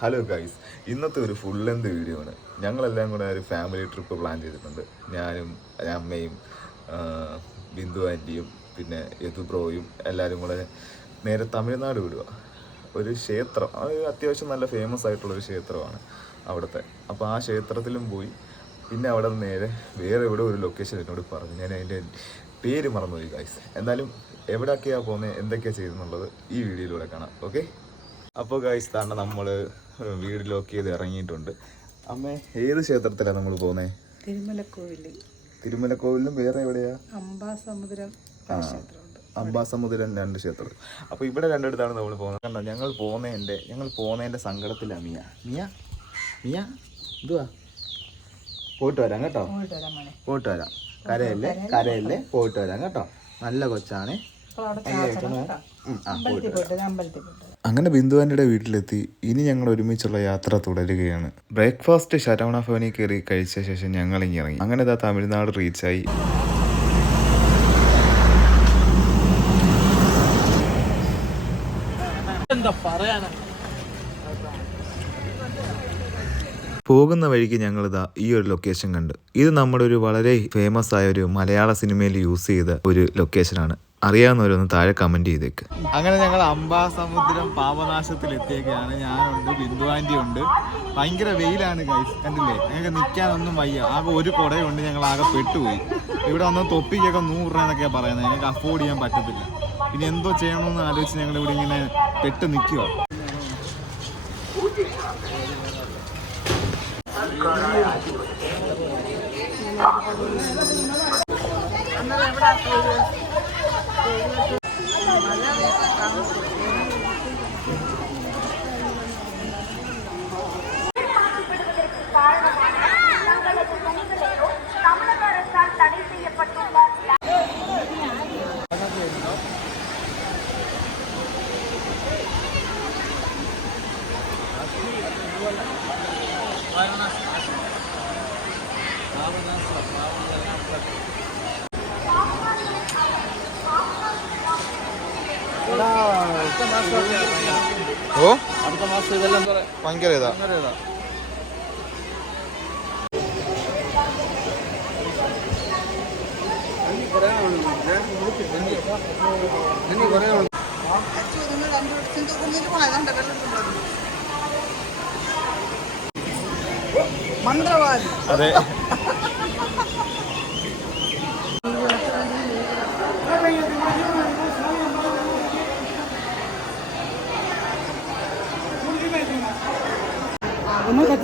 Hello guys ഇന്നത്തെ ഒരു full length video ആണ്. ഞങ്ങളെല്ലാം കൂടെ ഒരു ഫാമിലി ട്രിപ്പ് പ്ലാൻ ചെയ്തിട്ടുണ്ട്. ഞാനും അമ്മയും ബിന്ദു ആന്റിയും പിന്നെ യദു ബ്രോയും എല്ലാവരും കൂടെ നേരെ തമിഴ്നാട് വിടുക ഒരു ക്ഷേത്രം അത് അത്യാവശ്യം നല്ല ഫേമസ് ആയിട്ടുള്ളൊരു ക്ഷേത്രമാണ് അവിടുത്തെ. അപ്പോൾ ആ ക്ഷേത്രത്തിലും പോയി. പിന്നെ അവിടെ നേരെ വേറെ എവിടെ ഒരു ലൊക്കേഷൻ എന്നോട് പറഞ്ഞു. ഞാൻ അതിന്റെ പേര് മറന്നുപോയി ഗൈസ് എന്നാലും എവിടെയൊക്കെയാണ് പോകുന്നത് എന്തൊക്കെയാണ് ചെയ്തെന്നുള്ളത് ഈ വീഡിയോയിലൂടെ കാണാം. ഓക്കെ അപ്പോൾ ഗൈസ് താണ്ട നമ്മൾ വീട് ലോക്ക് ചെയ്ത് ഇറങ്ങിയിട്ടുണ്ട്. അമ്മേ ഏത് ക്ഷേത്രത്തിലാണ് നമ്മൾ പോകുന്നത് തിരുമലക്കോവിൽ തിരുമലക്കോവിലും വേറെ എവിടെയാ? അംബാസമുദ്രം അംബാസമുദ്രൻ രണ്ട് ക്ഷേത്രം അപ്പോൾ ഇവിടെ രണ്ടിടത്താണ് നമ്മൾ പോകുന്നത്. കണ്ടോ ഞങ്ങൾ പോകുന്നതിന്റെ ഞങ്ങൾ പോകുന്നതിന്റെ സങ്കടത്തിലാണ് മിയ. മിയ മിയ എന്തുവാ? പോയിട്ട് വരാം കേട്ടോ. പോയിട്ട് വരാം കരയല്ലേ? കരയല്ലേ? പോയിട്ട് വരാം കേട്ടോ. നല്ല കൊച്ചാണ്. അമ്പലത്തിൽ പോയിട്ട് അമ്പലത്തിൽ പോയിട്ട്. അങ്ങനെ ബിന്ദുവാന്റെ വീട്ടിലെത്തി ഇനി ഞങ്ങൾ ഒരുമിച്ചുള്ള യാത്ര തുടരുകയാണ്. ബ്രേക്ക്ഫാസ്റ്റ് ശരവണ ഭവനിൽ കയറി കഴിച്ച ശേഷം ഞങ്ങൾ ഇറങ്ങി അങ്ങനെ ഇതാ തമിഴ്നാട് റീച്ചായി പോകുന്ന വഴിക്ക് ഞങ്ങളിതാ ഈ ഒരു ലൊക്കേഷൻ കണ്ട്. ഇത് നമ്മുടെ ഒരു വളരെ ഫേമസ് ആയ ഒരു മലയാള സിനിമയിൽ യൂസ് ചെയ്ത ഒരു ലൊക്കേഷനാണ് അറിയാവുന്നവരൊന്ന് താഴെ കമന്റ് ചെയ്തേക്ക്. അങ്ങനെ ഞങ്ങൾ അംബാസമുദ്രം പാപനാശത്തിൽ എത്തിയേക്കാണ് ഞാനുണ്ട് ബിന്ദു ആന്റി ഉണ്ട് ഭയങ്കര വെയിലാണ് ഗൈസ് കണ്ടില്ലേ? ഞങ്ങൾക്ക് നിൽക്കാനൊന്നും വയ്യ. ആകെ ഒരു കുടയുണ്ട് ഞങ്ങൾ ആകെ പെട്ടുപോയി. ഇവിടെ വന്ന് തൊപ്പിക്കൊക്കെ നൂറ് രൂപ എന്നൊക്കെയാണ് പറയുന്നത്. ഞങ്ങൾക്ക് അഫോർഡ് ചെയ്യാൻ പറ്റത്തില്ല. പിന്നെ എന്തോ ചെയ്യണമെന്ന് ആലോചിച്ച് ഞങ്ങൾ ഇവിടെ ഇങ്ങനെ പെട്ട് നിൽക്കുക Thank ya, you. ഓ? അടുത്ത മാസം ഇതെല്ലാം ഭയങ്കര ഇതാ. മന്ത്രവാദി. അതെ.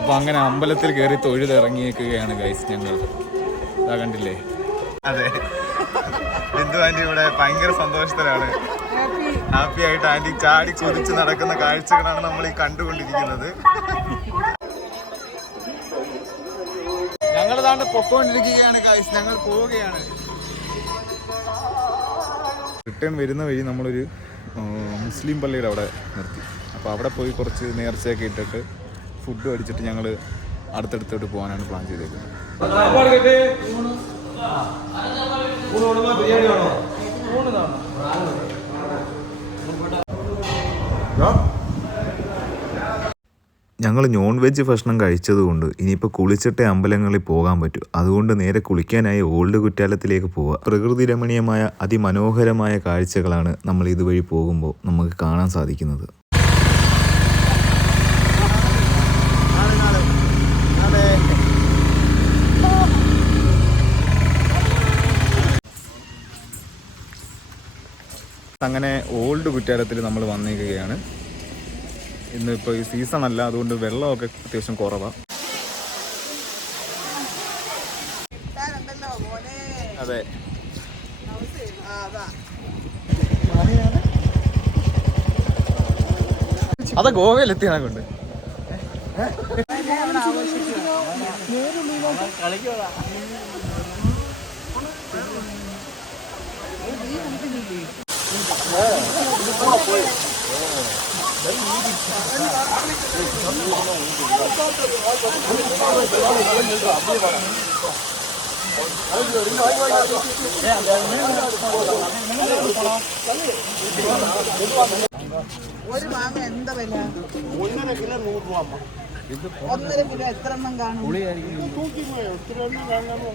അപ്പൊ അങ്ങനെ അമ്പലത്തിൽ കയറി തൊഴുതിറങ്ങിയേക്കുകയാണ് ഗൈസ് ഞങ്ങൾ. ഇതാ കണ്ടില്ലേ? അതെ. ബിന്ദു ആന്റി ഇവിടെ ഭയങ്കര സന്തോഷത്തിലാണ്. ഹാപ്പി ആയിട്ട് ആന്റി ചാടി കുതിച്ച് നടക്കുന്ന കാഴ്ചകളാണ് നമ്മൾ ഈ കണ്ടുകൊണ്ടിരിക്കുന്നത്. ഞങ്ങൾ താണ്ട് പൊക്കോണ്ടിരിക്കുകയാണ് ഗൈസ് ഞങ്ങൾ പോവുകയാണ്. റിട്ടേൺ വരുന്ന വഴി നമ്മളൊരു മുസ്ലിം പള്ളിയുടെ അവിടെ നിർത്തി. അപ്പോൾ അവിടെ പോയി കുറച്ച് നേർച്ചയൊക്കെ ഇട്ടിട്ട് ഫുഡ് അടിച്ചിട്ട് ഞങ്ങൾ അടുത്തടുത്തോട്ട് പോകാനാണ് പ്ലാൻ ചെയ്തേക്കുന്നത്. ഞങ്ങൾ നോൺ വെജ് ഭക്ഷണം കഴിച്ചതുകൊണ്ട് ഇനിയിപ്പോൾ കുളിച്ചിട്ടേ അമ്പലങ്ങളിൽ പോകാൻ പറ്റൂ. അതുകൊണ്ട് നേരെ കുളിക്കാനായി ഓൾഡ് കുറ്റാലത്തിലേക്ക് പോവുക പ്രകൃതി രമണീയമായ അതിമനോഹരമായ കാഴ്ചകളാണ് നമ്മൾ ഇതുവഴി പോകുമ്പോൾ നമുക്ക് കാണാൻ സാധിക്കുന്നത്. അങ്ങനെ ഓൾഡ് കുറ്റാരത്തിൽ നമ്മൾ വന്നിരിക്കുകയാണ്. ഇന്ന് ഇപ്പോൾ ഈ സീസൺ അല്ല അതുകൊണ്ട് വെള്ളമൊക്കെ അത്യാവശ്യം കുറവാണ് അതെ. അതാ ഗോവയിലെത്തിയാണ് കൊണ്ട് ഒരു മാങ്ങ എന്താ വില ഒന്നര കിലോ നൂറ് രൂപ ഒന്നര കിലോ എത്ര എണ്ണം കാണും നമ്മൾ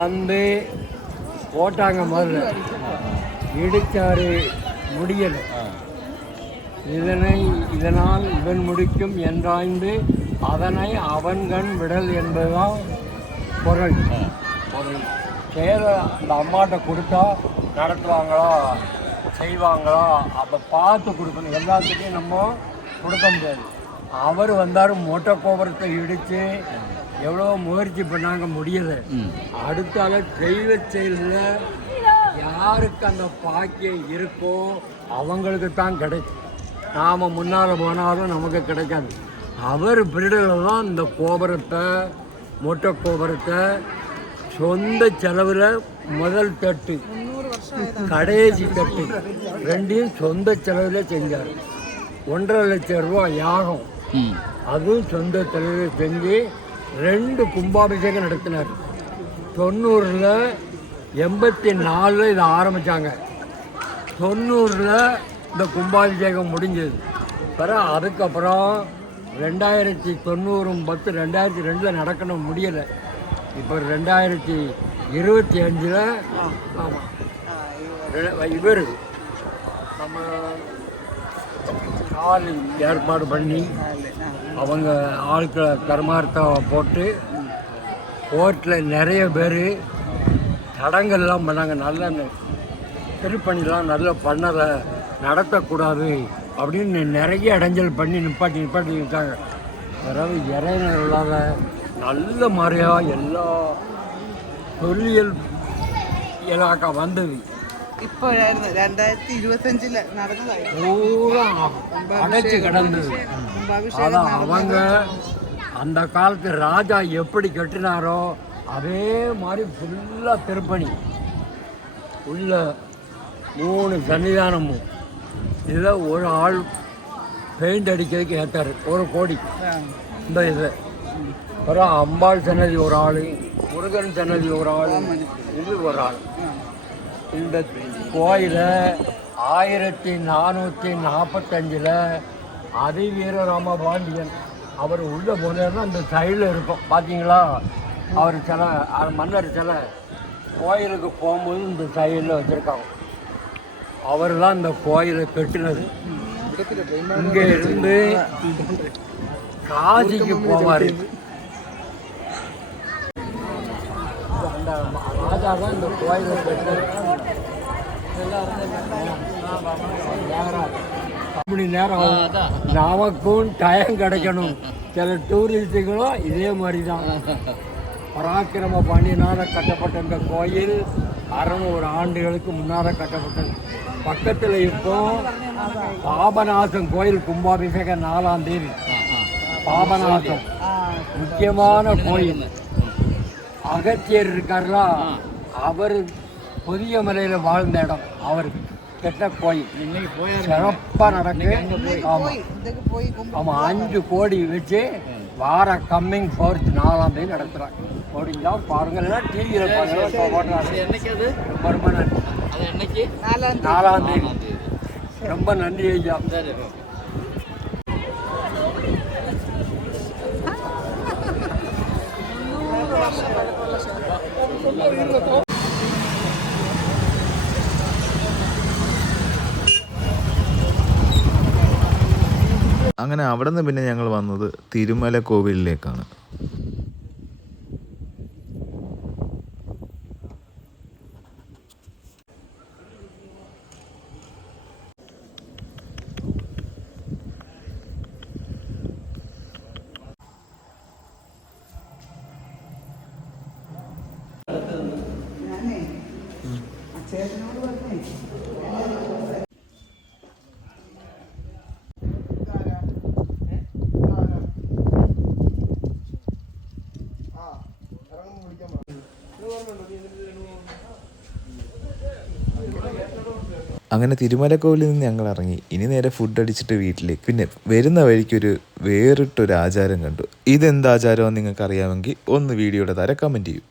வந்து போட்டாங்க முதல்ல. இடிச்சாரு முடியல. இதனை இதனால் இவன் முடிக்கும் என்றாய்ந்து அதனை அவன்கண் விடல் என்பதுதான் பொருள். பொருள் செயலை அந்த அம்மாட்ட கொடுத்தா நடத்துவாங்களா செய்வாங்களா அப்போ பார்த்து கொடுக்கணும். எல்லாத்துக்கும் நம்ம கொடுக்க முடியாது. அவர் வந்தார் மொட்டை கோபுரத்தை இடித்து எவ்வளோ முயற்சி பண்ணாங்க முடியலை. அடுத்தால தெய்வ செயலில் யாருக்கு அந்த பாக்கியம் இருக்கோ அவங்களுக்கு தான் கிடைக்கும். நாம் முன்னால் போனாலும் நமக்கு கிடைக்காது. அவர் பிரிடில் தான் இந்த கோபுரத்தை மொட்டை கோபுரத்தை சொந்த செலவில் முதல் தட்டு. கடைசி தட்டு. ரெண்டையும் சொந்த செலவில் செஞ்சார். ஒன்றரை லட்சம் ரூபா யாகம். அதுவும் சொந்த செலவில் செஞ்சு ரெண்டு கும்பாபிஷேகம் நடத்தினார். தொண்ணூறில் எண்பத்தி நாலில் இதை ஆரம்பித்தாங்க தொண்ணூறில் இந்த கும்பாபிஷேகம் முடிஞ்சது. பிறகு அதுக்கப்புறம் ரெண்டாயிரத்தி தொண்ணூறும் பத்து ரெண்டாயிரத்தி ரெண்டில் நடக்கணும் முடியலை. இப்போ ரெண்டாயிரத்தி இருபத்தி அஞ்சில் ஆமாம் இவர் நம்ம கால் ஏற்பாடு பண்ணி அவங்க ஆட்களை கர்மார்த்தாவை போட்டு கோர்ட்டில் நிறைய பேர் தடங்கள்லாம் பண்ணாங்க. நல்ல திருப்பணிலாம் நல்லா பண்ணலை. நடத்தக்கூடாது அப்படின்னு நிறைய இடைஞ்சல் பண்ணி நிப்பாட்டி நிப்பாட்டி இருக்காங்க. அதாவது இறையினர்களால் நல்ல முறையாக எல்லா தொல்லியல் இலாக்கா வந்தது. ഇപ്പോഴായിരുന്നു രണ്ടായിരത്തി ഇരുപത്തി അഞ്ചില് നടന്നതായി பூரா அடைச்சு கிடந்தது കുംഭാഭിഷേകം அதான் அவங்க அந்த காலத்து ராஜா எப்படி கட்டினாரோ அதே மாதிரி ஃபுல்லாக திருப்பணி உள்ள மூணு சன்னிதானமும் இதில் ஒரு ஆள் பெயிண்ட் அடிக்கிறதுக்கு ஏற்றாரு ஒரு கோடி இந்த இது அப்புறம் அம்பாள் சன்னதி ஒரு ஆள் முருகன் சன்னதி ஒரு ஆள் இது ஒரு ஆள் இந்த கோயிலை ஆயிரத்தி நானூற்றி நாற்பத்தஞ்சில் அதிவீர ராம பாண்டியன் அவர் உள்ளே போனேன்னா அந்த சைடில் இருக்கும். பார்த்தீங்களா அவர் சிலை மன்னர் சிலை கோயிலுக்கு போகும்போது இந்த சைடில் வச்சுருக்காங்க. அவர் தான் இந்த கோயிலை கட்டினது. இங்கே இருந்து காசிக்கு போவார். அந்த ராஜா தான் இந்த கோயிலை கட்டினது. மணி நேரம் நமக்கும் டைம் கிடைக்கணும். சில டூரிஸ்ட்டுகளும் இதே மாதிரி தான் பராக்கிரம பாண்டியனால கட்டப்பட்ட இந்த கோயில் அறநூறு ஆண்டுகளுக்கு முன்னால் கட்டப்பட்டது. பக்கத்தில் இப்போ பாபநாசம் கோயில் கும்பாபிஷேகம் நாலாம் தேதி. பாபநாசம். முக்கியமான கோயில். அகத்தியர் இருக்கார்ல அவர் புதிய மலையில் வாழ்ந்த இடம் அவர். கெட்ட கோயில். சிறப்பாக நடக்கு. ஆமாம் அஞ்சு கோடி வச்சு வார கம்மிங் ஃபோர்த் நாலாம் தேதி நடத்துகிறாங்க முடிஞ்சா பாருங்க. இல்லைன்னா டிவியில் பாருங்க. என்னைக்கு அது ரொம்ப ரொம்ப நன்றி. நாலாம் நாலாம் தேதி. ரொம்ப நன்றி ஐயா. சரி അങ്ങനെ അവിടെ നിന്ന് പിന്നെ ഞങ്ങൾ വന്നത് തിരുമല കോവിലിലേക്കാണ് ഞാനേ അച്ഛനോട് പറഞ്ഞേ അങ്ങനെ തിരുമലക്കോവിലിൽ നിന്ന് ഞങ്ങൾ ഇറങ്ങി ഇനി നേരെ ഫുഡ് അടിച്ചിട്ട് വീട്ടിലേക്ക്. പിന്നെ വരുന്ന വഴിക്കൊരു വേറിട്ടൊരു ആചാരം കണ്ടു. ഇതെന്ത് നിങ്ങൾക്ക് അറിയാമെങ്കിൽ ഒന്ന് വീഡിയോയുടെ താരെ കമന്റ് ചെയ്യൂ.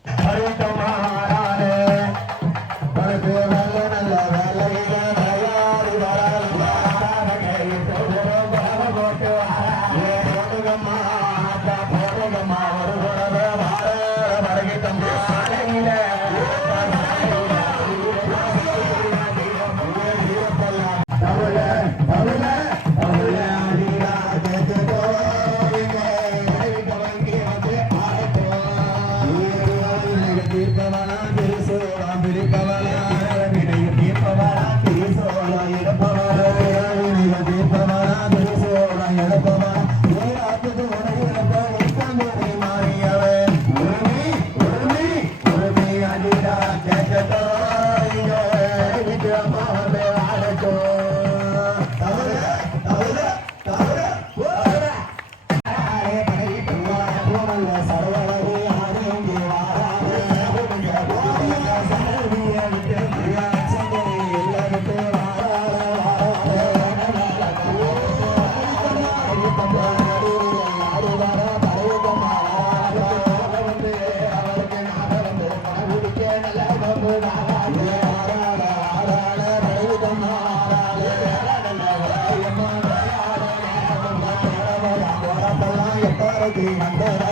de.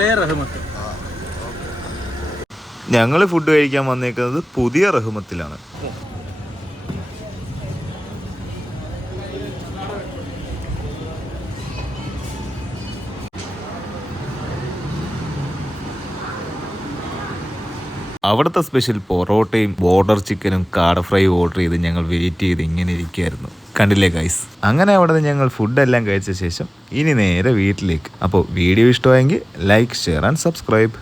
പഴയ റഹ്മത്ത്. ഞങ്ങൾ ഫുഡ് കഴിക്കാൻ വന്നേക്കുന്നത് പുതിയ റഹ്മത്തിലാണ്. അവിടുത്തെ സ്പെഷ്യൽ പൊറോട്ടയും ബോർഡർ ചിക്കനും കാട ഫ്രൈ ഓർഡർ ചെയ്ത് ഞങ്ങൾ വെയിറ്റ് ചെയ്ത് ഇങ്ങനെ ഇരിക്കുകയായിരുന്നു. കണ്ടില്ലേ ഗൈസ് അങ്ങനെ അവിടെ നിന്ന് ഞങ്ങൾ ഫുഡ് എല്ലാം കഴിച്ച ശേഷം ഇനി നേരെ വീട്ടിലേക്ക്. അപ്പോൾ വീഡിയോ ഇഷ്ടമായെങ്കിൽ ലൈക്ക് ഷെയർ ആൻഡ് സബ്സ്ക്രൈബ്